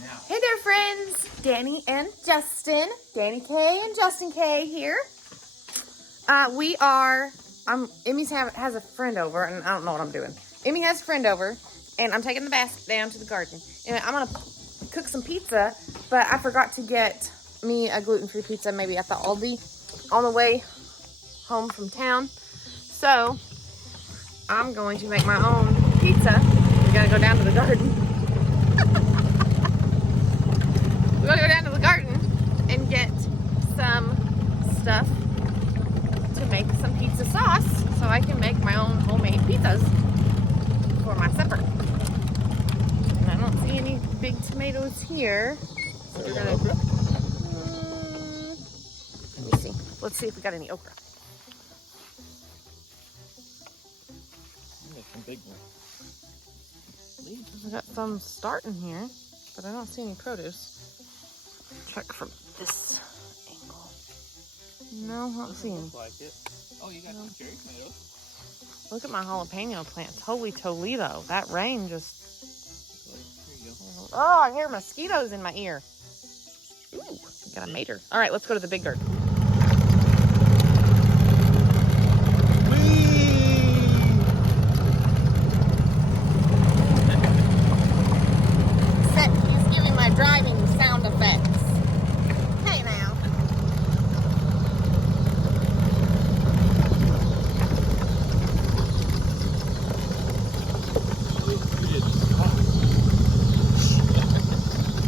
Hey there, friends. Danny and Justin. Danny K and Justin K here. Emmy has a friend over, and I don't know what I'm doing. Emmy has a friend over, and I'm taking the basket down to the garden. And I'm going to cook some pizza, but I forgot to get me a gluten-free pizza maybe at the Aldi on the way home from town. So I'm going to make my own pizza. We got to go down to the garden. We're gonna go down to the garden and get some stuff to make some pizza sauce so I can make my own homemade pizzas for my supper. And I don't see any big tomatoes here. So we're gonna, let me see. Let's see if we got any okra. Some big ones. We got some starting here, but I don't see any produce. Check from this angle. No, I don't see any. Like it. Oh, you got some cherry tomatoes. Look at my jalapeno plants. Holy Toledo. That rain just... Here you go. Oh, I hear mosquitoes in my ear. Ooh, got a mater. All right, let's go to the big garden. He's giving my driving sound effects. Hey now.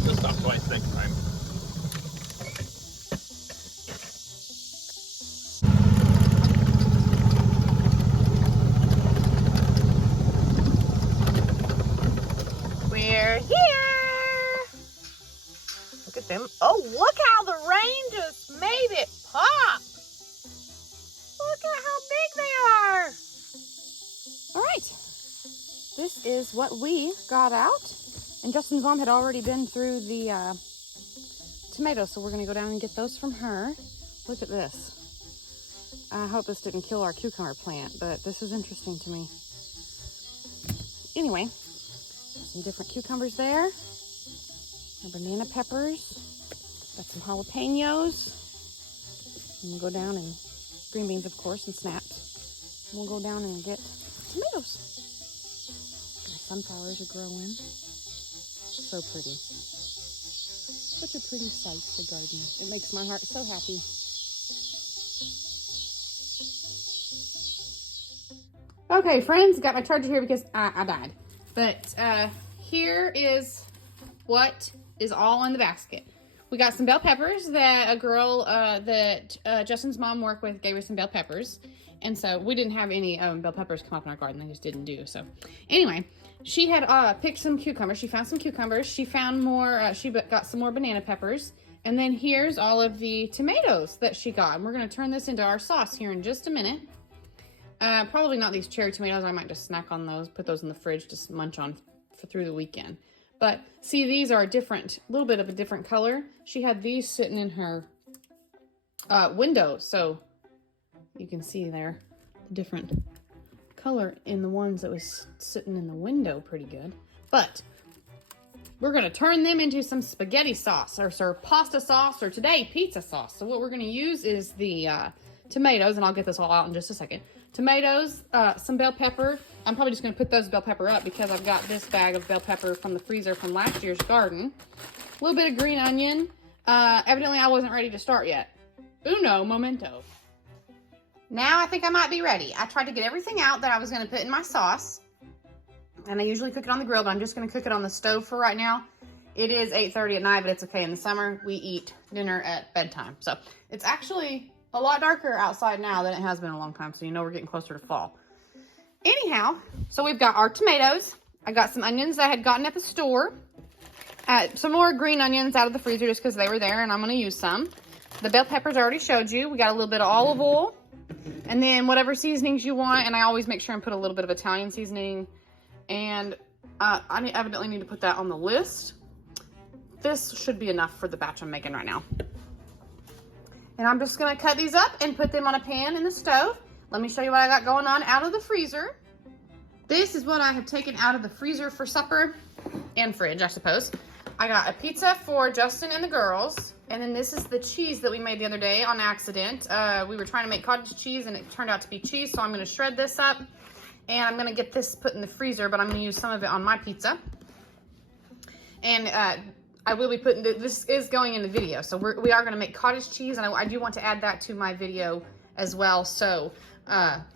You'll stop twice next time. We're here. Look at them. Oh, look how the rain just made it pop. Look at how big they are. All right. This is what we got out. And Justin's mom had already been through the tomatoes, so we're going to go down and get those from her. Look at this. I hope this didn't kill our cucumber plant, but this is interesting to me. Anyway, some different cucumbers there. Our banana peppers. Got some jalapenos. And we'll go down and green beans, of course, and snaps. And we'll go down and get tomatoes. Our sunflowers are growing. So pretty. Such a pretty sight, the garden. It makes my heart so happy. Okay, friends, got my charger here because I died. But here is what is all in the basket. We got some bell peppers that a girl that Justin's mom worked with gave us some bell peppers. And so we didn't have any bell peppers come up in our garden. They just didn't do. So anyway, she had picked some cucumbers. She found some cucumbers. She found more. She got some more banana peppers. And then here's all of the tomatoes that she got. And we're going to turn this into our sauce here in just a minute. Probably not these cherry tomatoes. I might just snack on those, put those in the fridge, just munch on through the weekend. But see, these are a little bit of a different color. She had these sitting in her window. So you can see there the different color in the ones that was sitting in the window pretty good. But we're going to turn them into some spaghetti sauce or pasta sauce or today pizza sauce. So what we're going to use is the tomatoes, and I'll get this all out in just a second. Tomatoes, some bell pepper. I'm probably just going to put those bell pepper up because I've got this bag of bell pepper from the freezer from last year's garden. A little bit of green onion. Evidently I wasn't ready to start yet. Uno momento. Now I think I might be ready. I tried to get everything out that I was going to put in my sauce. And I usually cook it on the grill, but I'm just going to cook it on the stove for right now. It is 8:30 at night, but it's okay. In the summer, we eat dinner at bedtime. So it's actually a lot darker outside now than it has been in a long time. So you know we're getting closer to fall. Anyhow, so we've got our tomatoes. I got some onions I had gotten at the store. Some more green onions out of the freezer just because they were there, and I'm going to use some. The bell peppers I already showed you. We got a little bit of olive oil. And then whatever seasonings you want. And I always make sure and put a little bit of Italian seasoning. And I evidently need to put that on the list. This should be enough for the batch I'm making right now. And I'm just going to cut these up and put them on a pan in the stove. Let me show you what I got going on out of the freezer. This is what I have taken out of the freezer for supper and fridge, I suppose. I got a pizza for Justin and the girls. And then this is the cheese that we made the other day on accident. We were trying to make cottage cheese and it turned out to be cheese. So I'm gonna shred this up and I'm gonna get this put in the freezer, but I'm gonna use some of it on my pizza. And I will be putting, this is going in the video. So we are gonna make cottage cheese, and I do want to add that to my video as well. So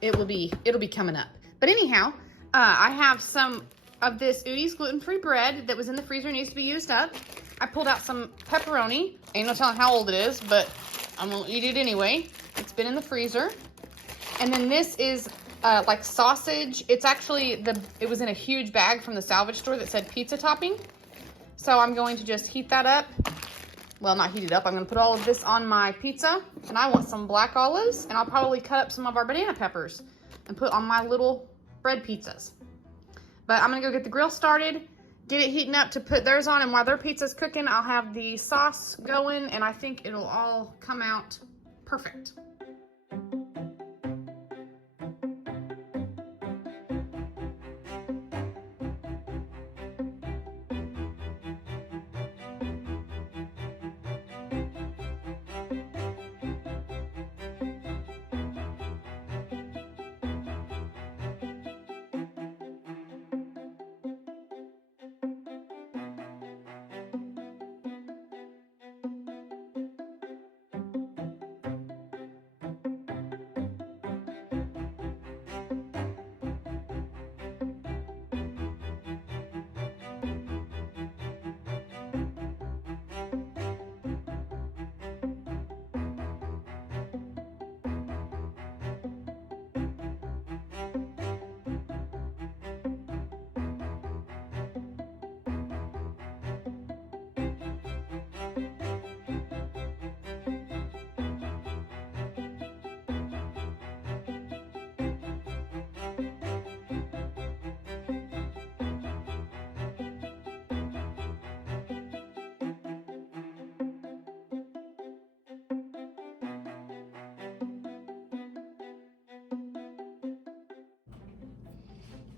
it'll be coming up. But anyhow, I have some of this Udi's gluten-free bread that was in the freezer, needs to be used up. I pulled out some pepperoni. Ain't no telling how old it is, but I'm gonna eat it anyway. It's been in the freezer. And then this is like sausage. It's actually, it was in a huge bag from the salvage store that said pizza topping. So I'm going to just heat that up. Well, not heat it up. I'm gonna put all of this on my pizza. And I want some black olives, and I'll probably cut up some of our banana peppers and put on my little bread pizzas. But I'm gonna go get the grill started, get it heating up to put theirs on, and while their pizza's cooking, I'll have the sauce going, and I think it'll all come out perfect.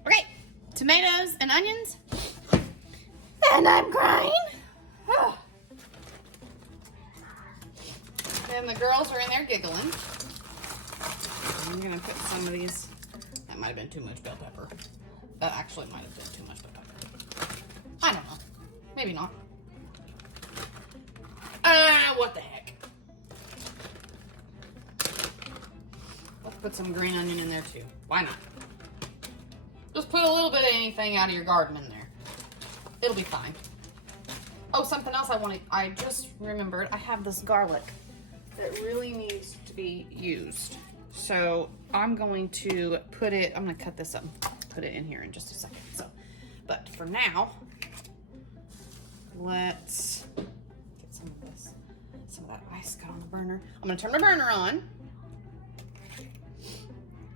Okay, tomatoes and onions. And I'm crying. And the girls are in there giggling. I'm gonna put some of these. That might have been too much bell pepper. That actually might have been too much bell pepper. I don't know. Maybe not. What the heck? Let's put some green onion in there too. Why not? Just put a little bit of anything out of your garden in there. It'll be fine. Oh, something else I just remembered. I have this garlic that really needs to be used. So I'm going to put it, I'm gonna cut this up and put it in here in just a second. So, but for now, let's get some of this, some of that ice got on the burner. I'm gonna turn my burner on.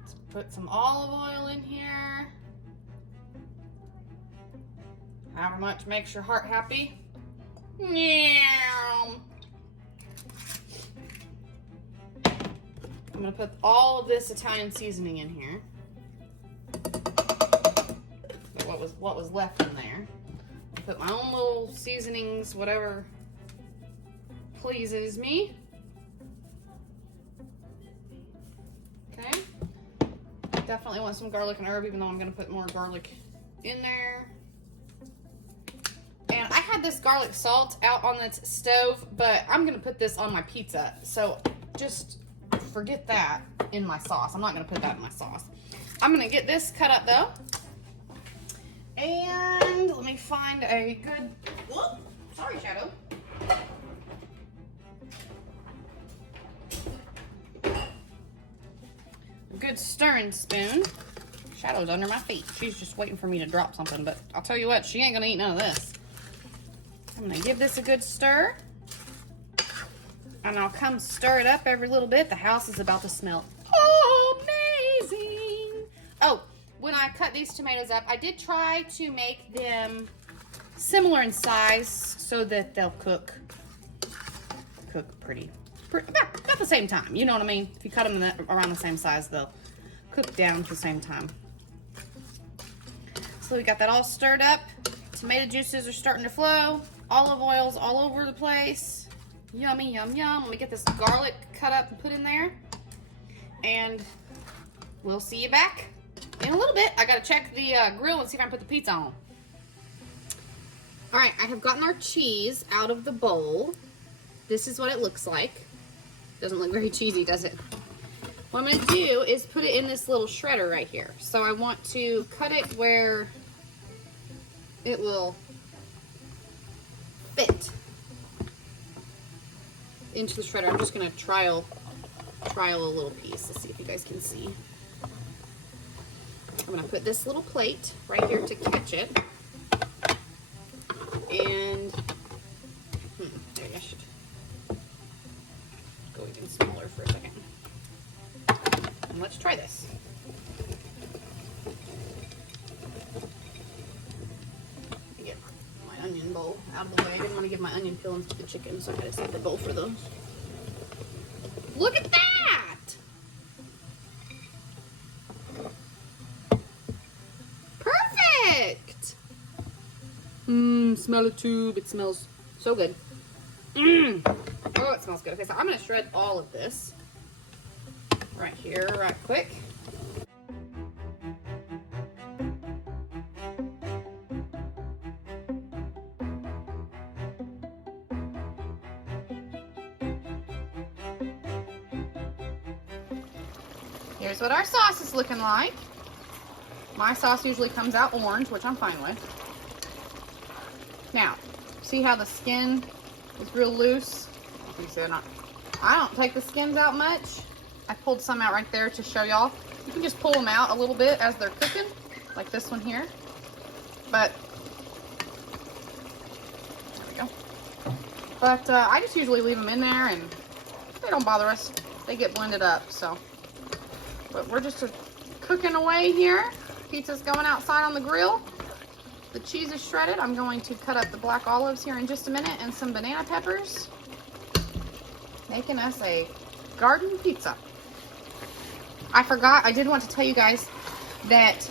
Let's put some olive oil in here. However much makes your heart happy. Meow. I'm gonna put all of this Italian seasoning in here. What was left in there. Put my own little seasonings, whatever pleases me. Okay. Definitely want some garlic and herb, even though I'm gonna put more garlic in there. And I had this garlic salt out on the stove, but I'm gonna put this on my pizza. So just forget that in my sauce. I'm not gonna put that in my sauce. I'm gonna get this cut up though. And let me find a good, whoop, sorry Shadow. A good stirring spoon. Shadow's under my feet. She's just waiting for me to drop something, but I'll tell you what, she ain't gonna eat none of this. I'm gonna give this a good stir. And I'll come stir it up every little bit. The house is about to smell amazing. Oh, when I cut these tomatoes up, I did try to make them similar in size so that they'll cook pretty about the same time. You know what I mean? If you cut them around the same size, they'll cook down at the same time. So we got that all stirred up. Tomato juices are starting to flow. Olive oil's all over the place. Yummy, yum, yum. Let me get this garlic cut up and put in there. And we'll see you back in a little bit. I gotta check the grill and see if I can put the pizza on. All right, I have gotten our cheese out of the bowl. This is what it looks like. Doesn't look very cheesy, does it? What I'm gonna do is put it in this little shredder right here. So I want to cut it where it will fit into the shredder. I'm just gonna trial a little piece. Let's see if you guys can see. I'm gonna put this little plate right here to catch it. And maybe I should go even smaller for a second. And let's try this. Get my onion bowl out of the way. I didn't want to give my onion peelings to the chicken, so I had to save the bowl for those. Look at that! Perfect! Smell it too. It smells so good. Oh, it smells good. Okay, so I'm gonna shred all of this right here, right quick. Here's what our sauce is looking like. My sauce usually comes out orange, which I'm fine with. Now, see how the skin is real loose? You see or not? I don't take the skins out much. I pulled some out right there to show y'all. You can just pull them out a little bit as they're cooking, like this one here. But, there we go. But I just usually leave them in there and they don't bother us. They get blended up, so. But we're just cooking away here. Pizza's going outside on the grill. The cheese is shredded. I'm going to cut up the black olives here in just a minute and some banana peppers. Making us a garden pizza. I forgot, I did want to tell you guys that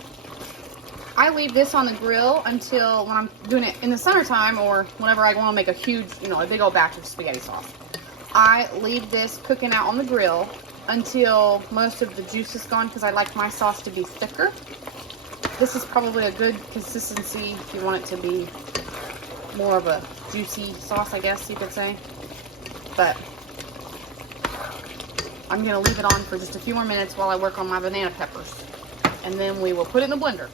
I leave this on the grill until when I'm doing it in the summertime or whenever I want to make a huge, a big old batch of spaghetti sauce. I leave this cooking out on the grill until most of the juice is gone because I like my sauce to be thicker. This is probably a good consistency if you want it to be more of a juicy sauce, I guess you could say. But I'm going to leave it on for just a few more minutes while I work on my banana peppers. And then we will put it in the blender.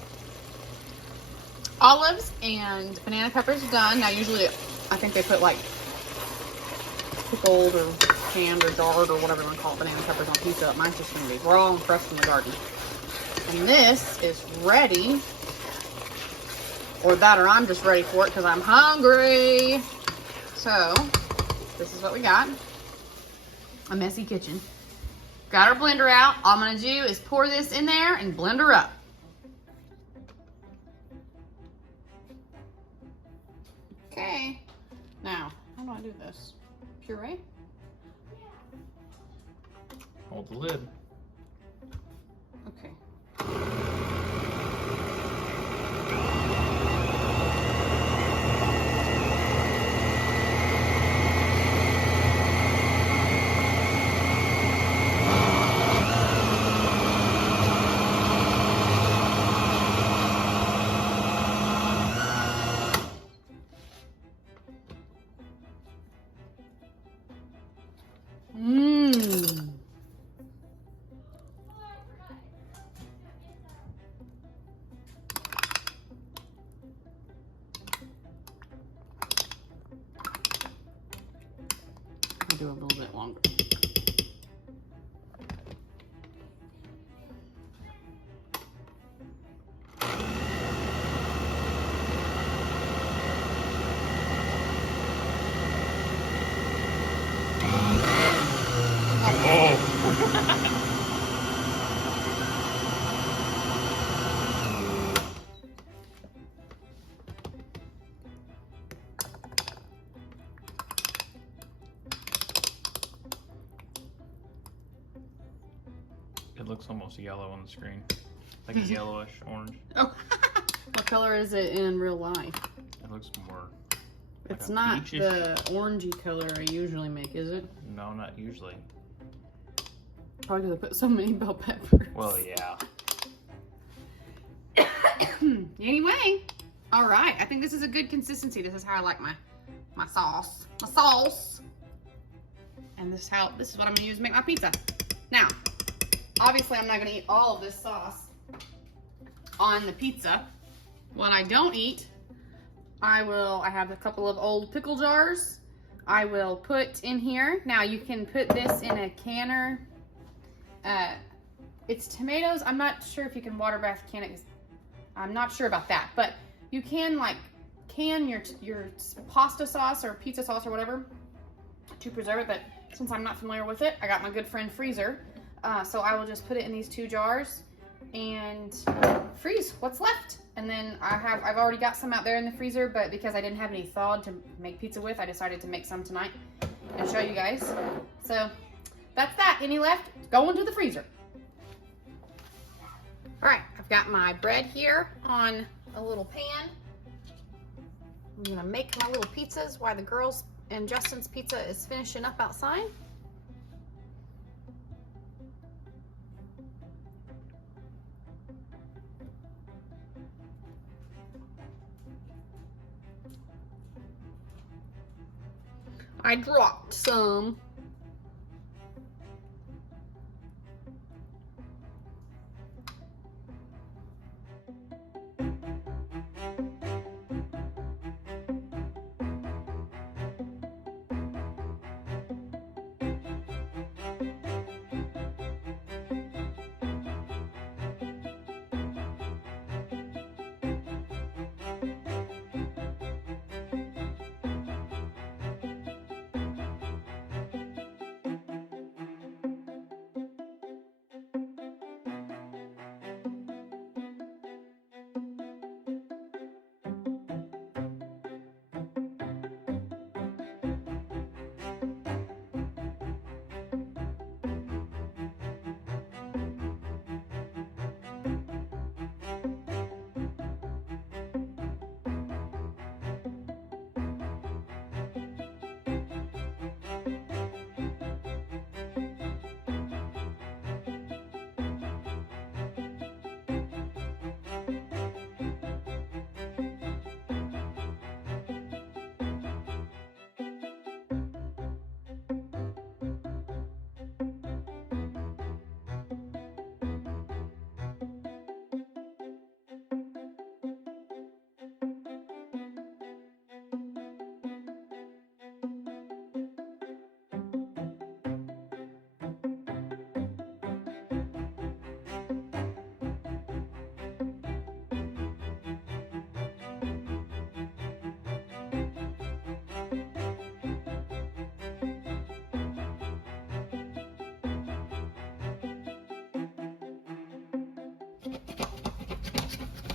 Olives and banana peppers done. Now usually I think they put like pickled or canned or jarred or whatever you want to call it, banana peppers on pizza. Mine's just going to be raw and fresh from the garden. And this is ready, or that, or I'm just ready for it because I'm hungry. So, this is what we got. A messy kitchen. Got our blender out. All I'm going to do is pour this in there and blend her up. Okay. Now, how do I do this? Puree? Hold the lid. Okay. Do a little bit longer. It looks almost yellow on the screen. Like a yellowish orange. Oh, what color is it in real life? It looks more. It's like not peachy. the orangey color I usually make, is it? No, not usually. Probably because I put so many bell peppers. Well, yeah. Anyway, all right. I think this is a good consistency. This is how I like my sauce. My sauce. And this is what I'm gonna use to make my pizza. Now, obviously I'm not gonna eat all of this sauce on the pizza. What I don't eat, I have a couple of old pickle jars. I will put in here. Now you can put this in a canner. It's tomatoes. I'm not sure if you can water bath can it. I'm not sure about that, but you can like can your pasta sauce or pizza sauce or whatever to preserve it. But since I'm not familiar with it, I got my good friend freezer. So I will just put it in these 2 jars and freeze what's left. And then I've already got some out there in the freezer, but because I didn't have any thawed to make pizza with, I decided to make some tonight and show you guys. So that's that. Any left? Go into the freezer. All right, I've got my bread here on a little pan. I'm gonna make my little pizzas while the girls and Justin's pizza is finishing up outside. I dropped some.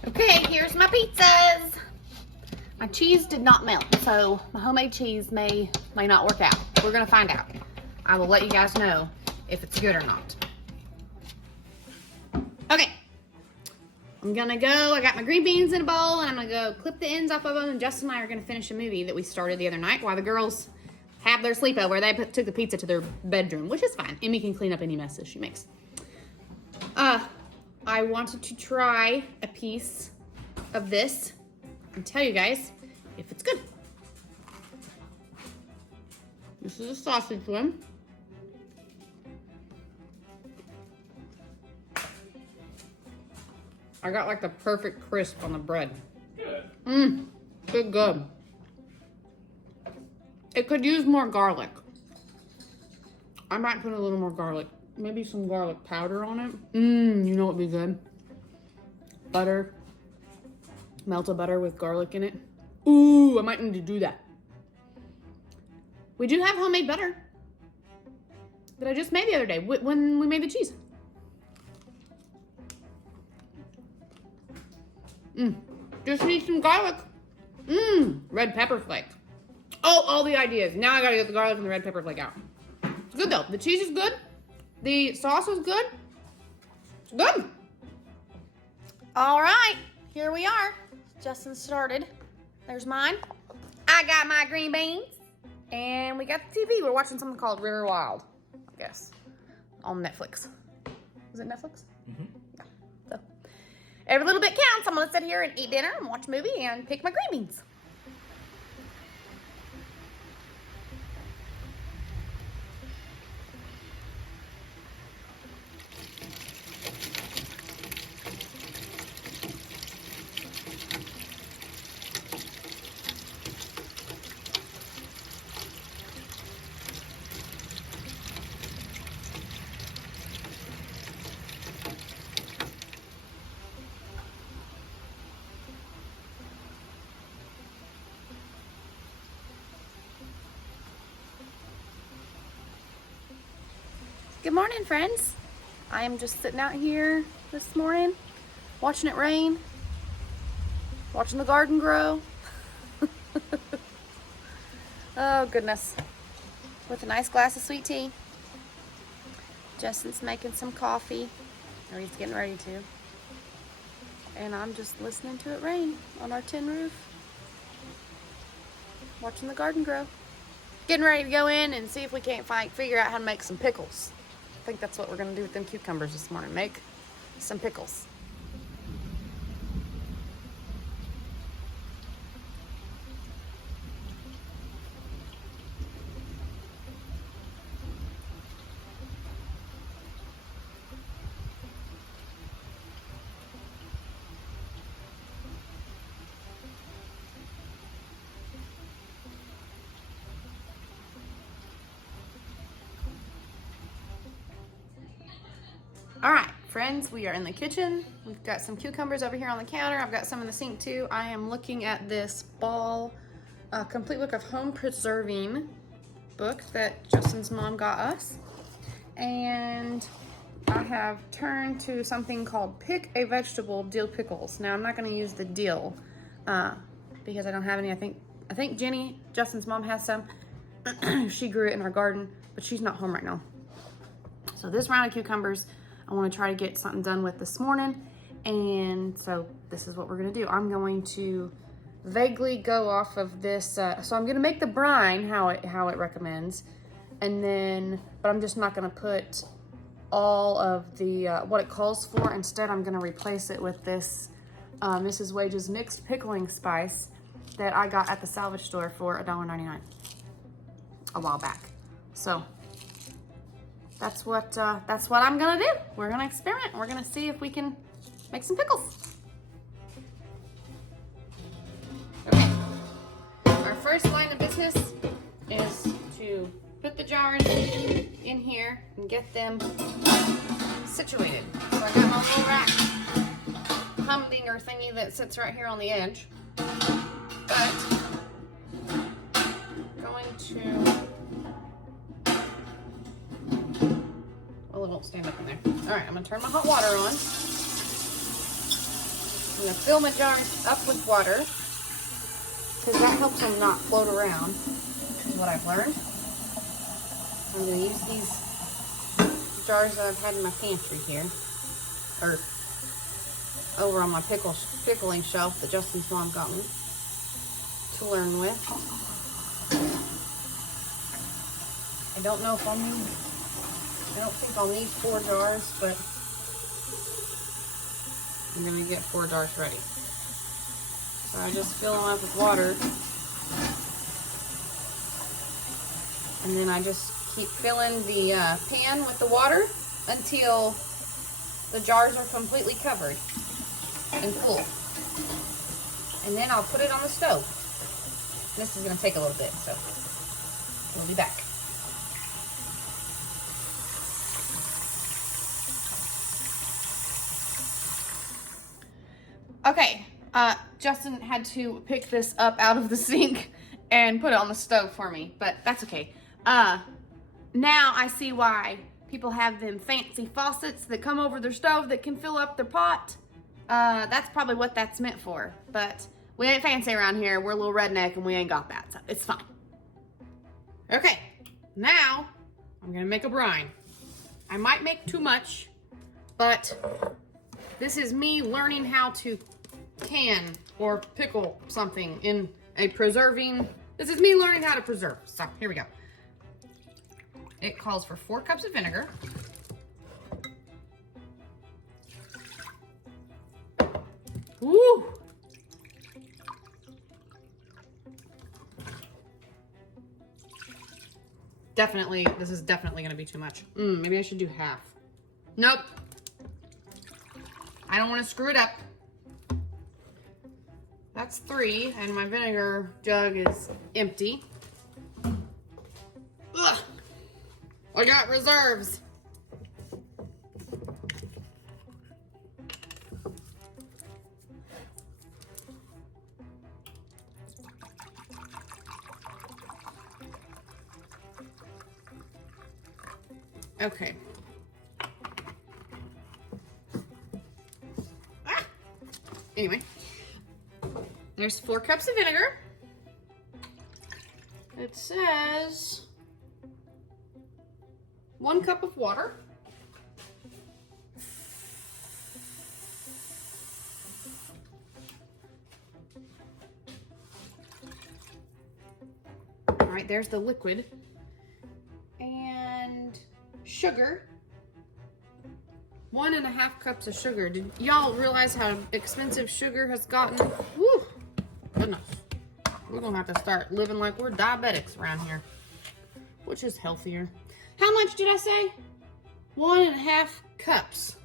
Okay, here's my pizzas. My cheese did not melt, so my homemade cheese may not work out. We're gonna find out. I will let you guys know if it's good or not. Okay, I'm gonna go, I got my green beans in a bowl, and I'm gonna go clip the ends off of them, and Justin and I are gonna finish a movie that we started the other night while the girls have their sleepover. They took the pizza to their bedroom, which is fine. Emmy can clean up any messes she makes. I wanted to try a piece of this and tell you guys if it's good. This is a sausage one. I got like the perfect crisp on the bread. Good. Good. It could use more garlic. I might put a little more garlic. Maybe some garlic powder on it. You know what'd be good? Butter. Melted butter with garlic in it. Ooh, I might need to do that. We do have homemade butter that I just made the other day when we made the cheese. Just need some garlic. Red pepper flake. Oh, all the ideas. Now I gotta get the garlic and the red pepper flake out. It's good though. The cheese is good. The sauce is good. It's good. All right, here we are. Justin started There's mine. I got my green beans. And we got the TV. We're watching something called River Wild, I guess, on Netflix. Is it Netflix? Mm-hmm. Yeah. So, every little bit counts. I'm going to sit here and eat dinner and watch a movie and pick my green beans. Good morning, friends. I am just sitting out here this morning, watching it rain, watching the garden grow. Oh, goodness. With a nice glass of sweet tea. Justin's making some coffee, or he's getting ready to. And I'm just listening to it rain on our tin roof, watching the garden grow. Getting ready to go in and see if we can't figure out how to make some pickles. I think that's what we're gonna do with them cucumbers this morning. Make some pickles. All right, friends, we are in the kitchen. We've got some cucumbers over here on the counter. I've got some in the sink too. I am looking at this fall complete book of home preserving book that Justin's mom got us. And I have turned to something called Pick a Vegetable Dill Pickles. Now I'm not gonna use the dill because I don't have any. I think Jenny, Justin's mom, has some. She grew it in her garden, but she's not home right now. So this round of cucumbers, I want to try to get something done with this morning, and so this is what we're going to do. I'm going to vaguely go off of this, so I'm going to make the brine how it recommends, and then, but I'm just not going to put all of the, what it calls for. Instead, I'm going to replace it with this Mrs. Wage's mixed pickling spice that I got at the salvage store for $1.99 a while back. So that's what I'm gonna do. We're gonna experiment. We're gonna see if we can make some pickles. Okay. Our first line of business is to put the jars in here and get them situated. So I got my little rack humdinger thingy that sits right here on the edge. But going to, well, it won't stand up in there. All right, I'm gonna turn my hot water on. I'm gonna fill my jars up with water because that helps them not float around, is what I've learned. I'm gonna use these jars that I've had in my pantry here, or over on my pickling shelf that Justin's mom got me to learn with. I don't know if I don't think I'll need 4 jars, but I'm gonna get 4 jars ready. So I just fill them up with water, and then I just keep filling the pan with the water until the jars are completely covered and full. And then I'll put it on the stove. This is gonna take a little bit, so we'll be back. Okay, Justin had to pick this up out of the sink and put it on the stove for me, but that's okay. Now I see why people have them fancy faucets that come over their stove that can fill up their pot. That's probably what that's meant for, but we ain't fancy around here. We're a little redneck and we ain't got that, so it's fine. Okay, now I'm gonna make a brine. I might make too much, but this is me learning how to can or pickle something in a preserving. This is me learning how to preserve. So here we go. It calls for 4 cups of vinegar. Woo! Definitely, this is definitely gonna be too much. Maybe I should do half. Nope. I don't want to screw it up. That's 3, and my vinegar jug is empty. Ugh. I got reserves. Okay. Anyway, there's 4 cups of vinegar. It says 1 cup of water. All right, there's the liquid. And sugar. 1.5 cups of sugar. Did y'all realize how expensive sugar has gotten? Woo! Goodness. We're gonna have to start living like we're diabetics around here. Which is healthier. How much did I say? 1.5 cups.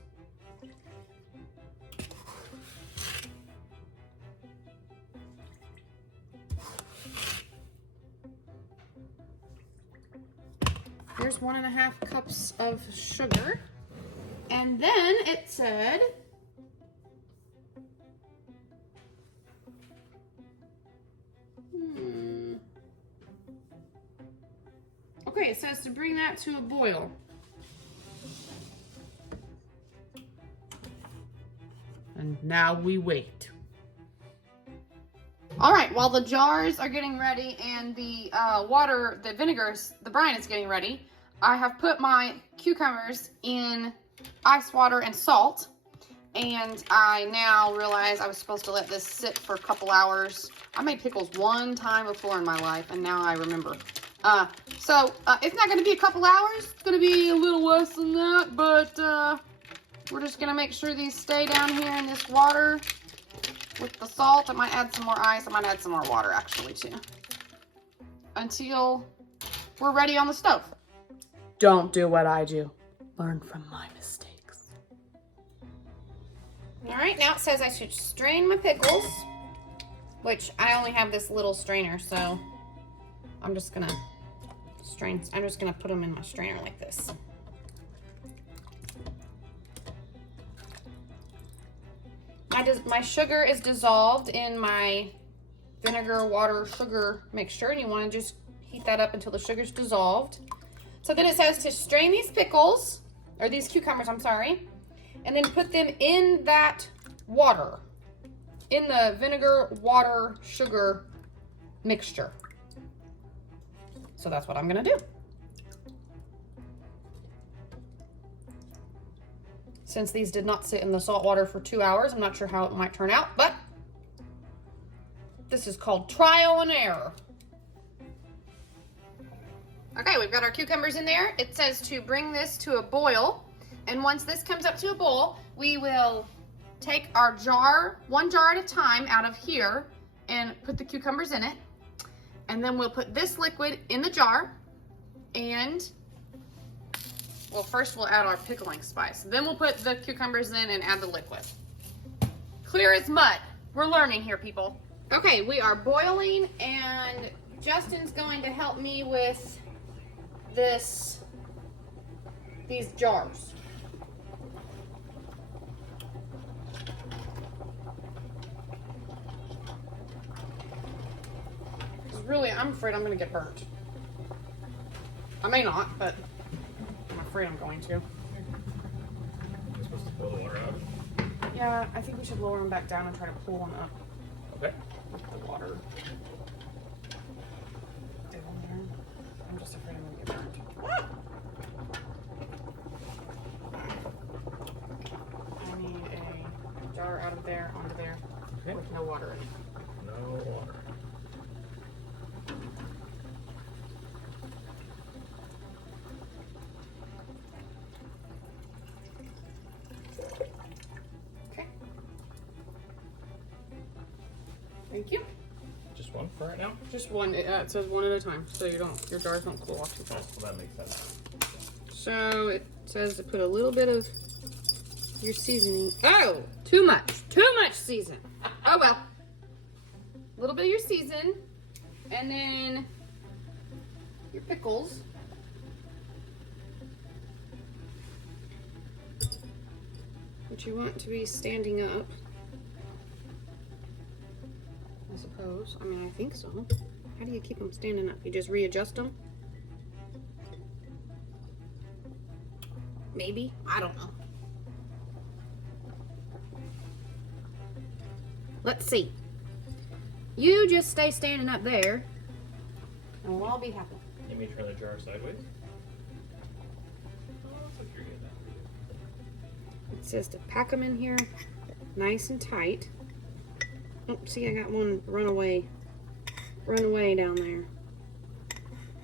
There's 1.5 cups of sugar. And then it said, okay, it says to bring that to a boil. And now we wait. All right, while the jars are getting ready and the water, the vinegars, the brine is getting ready, I have put my cucumbers in ice water and salt, and I now realize I was supposed to let this sit for a couple hours. I made pickles one time before in my life, and now I remember. So it's not going to be a couple hours. It's going to be a little less than that, but we're just going to make sure these stay down here in this water with the salt. I might add some more ice. I might add some more water, actually, too, until we're ready on the stove. Don't do what I do. Learn from my mistakes. All right, now it says I should strain my pickles, which I only have this little strainer, so I'm just gonna strain. I'm just gonna put them in my strainer like this. My sugar is dissolved in my vinegar, water, sugar mixture, and you want to just heat that up until the sugar's dissolved. So then it says to strain these pickles, or these cucumbers, I'm sorry, and then put them in that water, in the vinegar, water, sugar mixture. So that's what I'm gonna do. Since these did not sit in the salt water for 2 hours, I'm not sure how it might turn out, but this is called trial and error. Okay, we've got our cucumbers in there. It says to bring this to a boil. And once this comes up to a boil, we will take our jar, 1 jar at a time out of here and put the cucumbers in it. And then we'll put this liquid in the jar and, well, first we'll add our pickling spice. Then we'll put the cucumbers in and add the liquid. Clear as mud. We're learning here, people. Okay, we are boiling, and Justin's going to help me with these jars. Really, I'm afraid I'm gonna get burnt. I may not, but I'm afraid I'm going to. You're supposed to pull the water out. Yeah, I think we should lower them back down and try to pull them up Okay. with the water. Down there. I'm just afraid I'm gonna get burnt. I need a jar out of there onto there. Okay. with no water in it. No water. Okay. Thank you. Just one for right now? Just one. It says one at a time, so your jars don't cool off too Oh, fast. well, that makes sense. So it says to put a little bit of your seasoning. Oh, too much season. Oh well. A little bit of your season, and then your pickles. Which you want to be standing up, I suppose. I mean, I think so. How do you keep them standing up? You just readjust them? Maybe? I don't know. Let's see. You just stay standing up there, and we'll all be happy. Let me turn the jar sideways. Oh, looks like you're getting that. It says to pack them in here nice and tight. Oh, see, I got one runaway down there.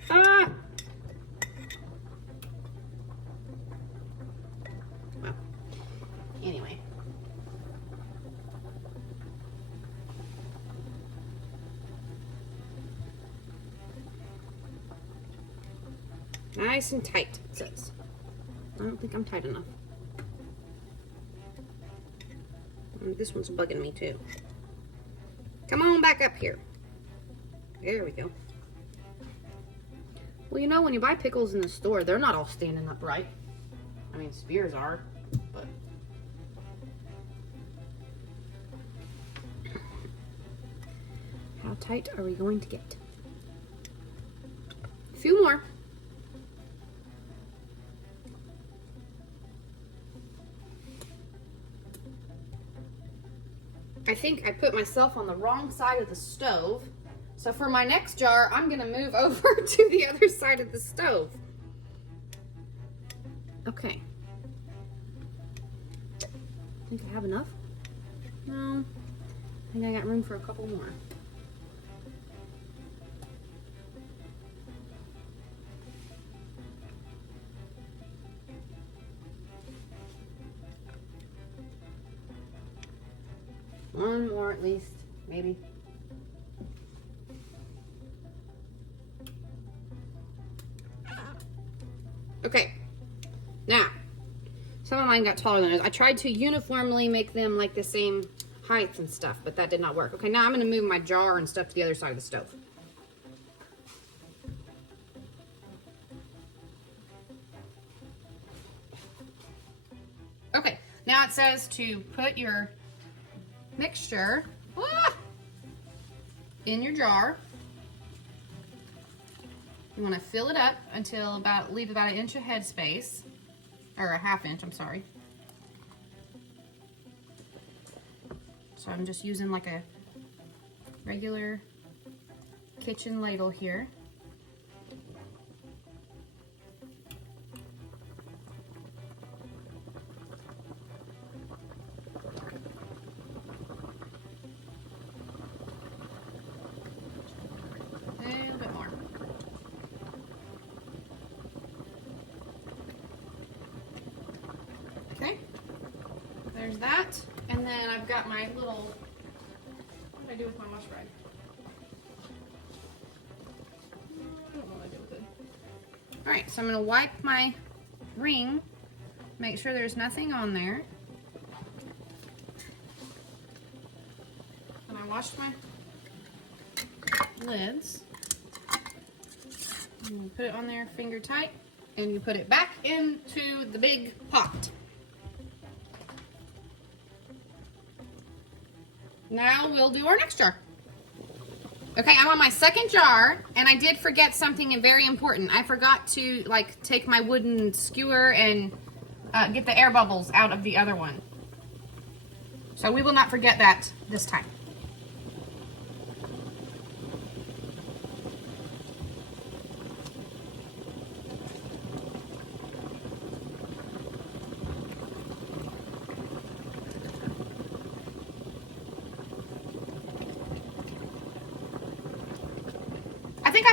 Ah! Well, anyway. Nice and tight, it says. I don't think I'm tight enough. This one's bugging me too. Come on back up here. There we go. Well, you know, when you buy pickles in the store, they're not all standing upright. I mean, spears are, but... How tight are we going to get? A few more. I think I put myself on the wrong side of the stove. So for my next jar, I'm gonna move over to the other side of the stove. Okay. Think I have enough? No. I think I got room for a couple more. One more at least, maybe. Okay, now, some of mine got taller than others. I tried to uniformly make them like the same height and stuff, but that did not work. Okay, now I'm gonna move my jar and stuff to the other side of the stove. Okay, now it says to put your mixture in your jar. You want to fill it up until leave about an inch of head space, or a half inch, I'm sorry. So I'm just using like a regular kitchen ladle here. There's that, and then I've got my little, what do I do with my wash rag? I don't know what I do with it. Alright, so I'm going to wipe my ring, make sure there's nothing on there. And I washed my lids. And you put it on there finger tight, and you put it back into the big pot. Now we'll do our next jar. Okay, I'm on my second jar, and I did forget something very important. I forgot to take my wooden skewer and get the air bubbles out of the other one. So we will not forget that this time.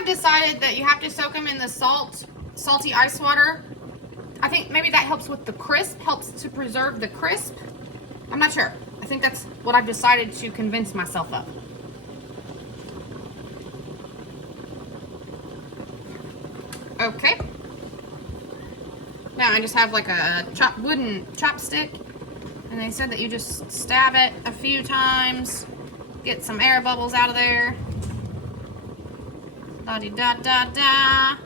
I've decided that you have to soak them in the salty ice water. I think maybe that helps with the crisp, helps to preserve the crisp. I'm not sure. I think that's what I've decided to convince myself of. Okay. Now I just have like a wooden chopstick, and they said that you just stab it a few times, get some air bubbles out of there. Da-di-da-da-da.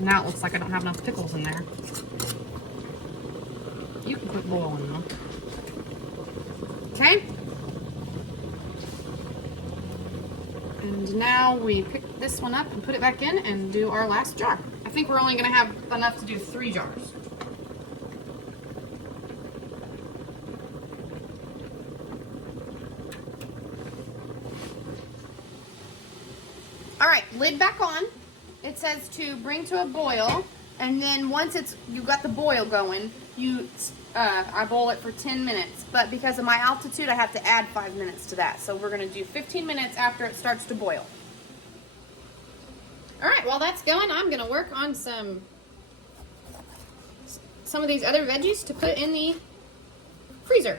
Now it looks like I don't have enough pickles in there. You can quit boiling them. Okay. And now we pick this one up and put it back in and do our last jar. I think we're only going to have enough to do 3 jars. All right, lid back on. It says to bring to a boil, and then once you got the boil going, I boil it for 10 minutes. But because of my altitude, I have to add 5 minutes to that. So we're going to do 15 minutes after it starts to boil. All right, while that's going, I'm going to work on some of these other veggies to put in the freezer.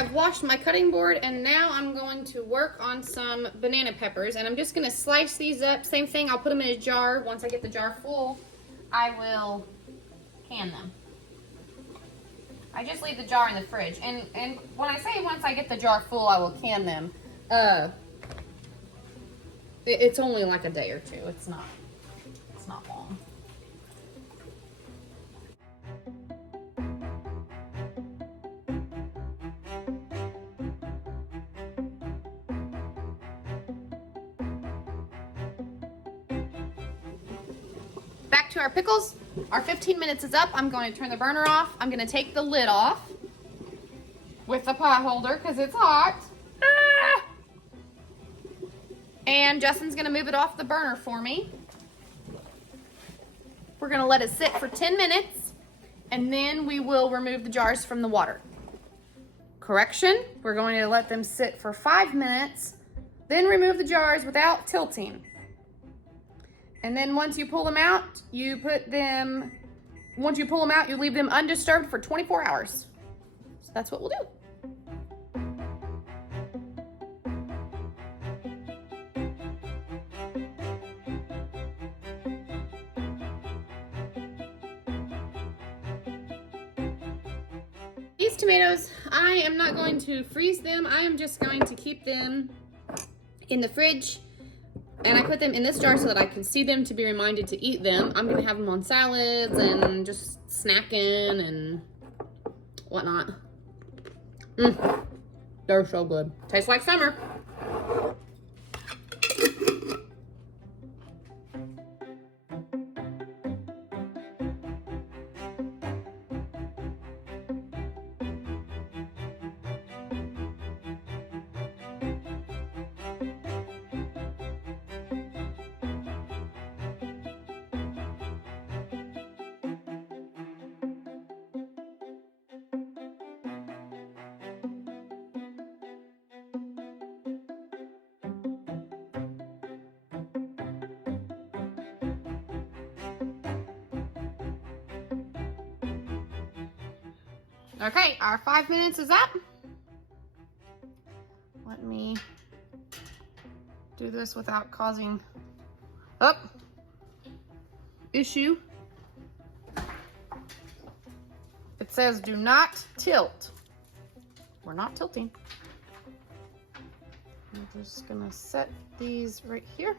have washed my cutting board, and now I'm going to work on some banana peppers, and I'm just going to slice these up. Same thing, I'll put them in a jar. Once I get the jar full, I will can them. I just leave the jar in the fridge, and when I say once I get the jar full, I will can them, it's only like a day or two. It's not long. Back to our pickles. Our 15 minutes is up. I'm going to turn the burner off. I'm going to take the lid off with the pot holder because it's hot. Ah! And Justin's going to move it off the burner for me. We're going to let it sit for 10 minutes, and then we will remove the jars from the water. Correction, we're going to let them sit for 5 minutes, then remove the jars without tilting. And then once you pull them out, you leave them undisturbed for 24 hours. So that's what we'll do. These tomatoes, I am not going to freeze them. I am just going to keep them in the fridge. And I put them in this jar so that I can see them to be reminded to eat them. I'm gonna have them on salads and just snacking and whatnot. They're so good. Tastes like summer. Okay, our 5 minutes is up. Let me do this without causing issue. It says do not tilt. We're not tilting. I'm just gonna set these right here.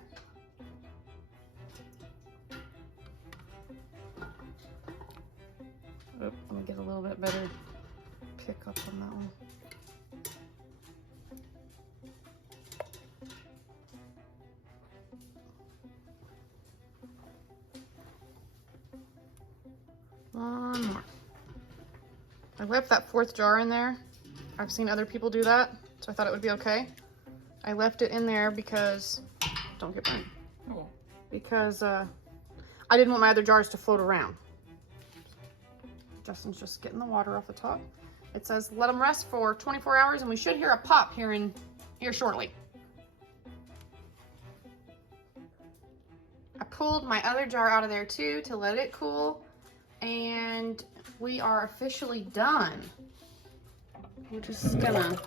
Let me get a little bit better pick up on that one. One more. I left that fourth jar in there. I've seen other people do that, so I thought it would be okay. I left it in there because, don't get burned. Oh. Because I didn't want my other jars to float around. Justin's just getting the water off the top. It says let them rest for 24 hours, and we should hear a pop here shortly. I pulled my other jar out of there too to let it cool, and we are officially done. We're just gonna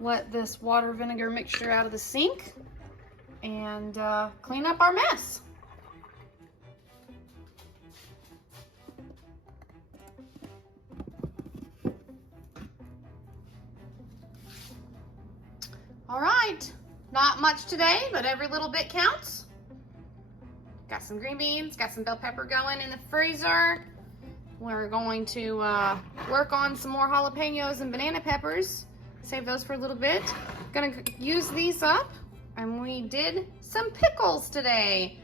let this water vinegar mixture out of the sink and clean up our mess. All right, not much today, but every little bit counts. Got some green beans, got some bell pepper going in the freezer. We're going to work on some more jalapenos and banana peppers. Save those for a little bit. Gonna use these up. And we did some pickles today.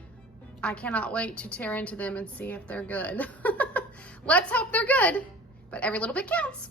I cannot wait to tear into them and see if they're good. Let's hope they're good, but every little bit counts.